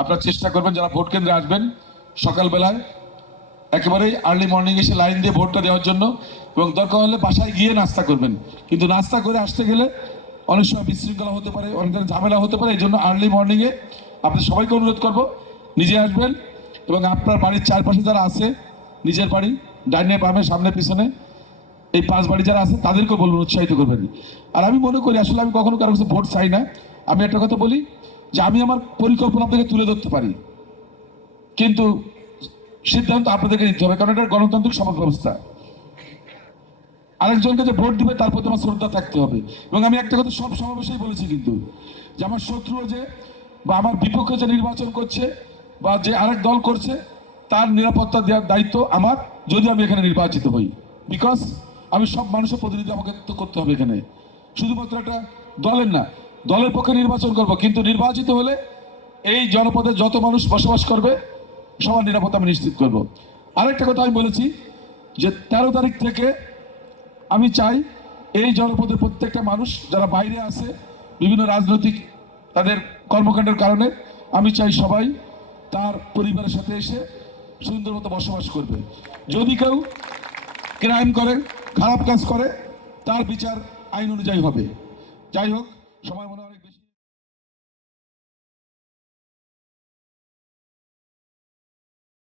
আপনারা চেষ্টা করবেন যারা ভোট কেন্দ্রে আসবেন সকালবেলায় একেবারেই আর্লি মর্নিং এসে লাইন দিয়ে ভোটটা দেওয়ার জন্য, এবং দরকার হলে বাসায় গিয়ে নাস্তা করবেন। কিন্তু নাস্তা করে আসতে গেলে অনেক সময় বিশৃঙ্খলা হতে পারে, অনেক ঝামেলা হতে পারে। এই জন্য আর্লি মর্নিংয়ে আপনাদের সবাইকে অনুরোধ করব নিজে আসবেন, এবং আপনার বাড়ির চারপাশে যারা আছে, নিজের বাড়ি ডাইনে বামে সামনে পিছনে এই 5 বাড়ি যারা আছে তাদেরকে বলবেন, উৎসাহিত করবেন। আর আমি মনে করি আসলে আমি কখনো কারো কাছে ভোট চাই না। আমি একটা কথা বলি যে আমি আমার পরিকল্পনা আপনাকে তুলে ধরতে পারি, কিন্তু সিদ্ধান্ত আপনাদেরকে নিতে হবে, কারণ এটা গণতান্ত্রিক সমাজ ব্যবস্থা। আরেকজনকে যে ভোট দিবে তার প্রতি আমার শ্রদ্ধা থাকতে হবে। এবং আমি একটা কথা সব সমাবেশেই বলেছি কিন্তু, যে আমার শত্রু যে বা আমার বিপক্ষে যে নির্বাচন করছে বা যে আরেক দল করছে তার নিরাপত্তা দেওয়ার দায়িত্ব আমার, যদি আমি এখানে নির্বাচিত হই। বিকজ আমি সব মানুষের প্রতিনিধি আমাকে তো করতে হবে এখানে, শুধুমাত্র একটা দলের না। দলের পক্ষে নির্বাচন করব, কিন্তু নির্বাচিত হলে এই জনপদে যত মানুষ বসবাস করবে সবার নিরাপত্তা আমি নিশ্চিত করব। আরেকটা কথা আমি বলেছি যে 13 তারিখ থেকে আমি চাই এই জনপদের প্রত্যেকটা মানুষ যারা বাইরে আছে বিভিন্ন রাজনৈতিক তাদের কর্মকাণ্ডের কারণে, আমি চাই সবাই তার পরিবারের সাথে এসে সুন্দর মতো বসবাস করবে। যদি কেউ ক্রাইম করে, খারাপ কাজ করে, তার বিচার আইন অনুযায়ী হবে। যাই হোক, সময় মনে অনেক বেশি।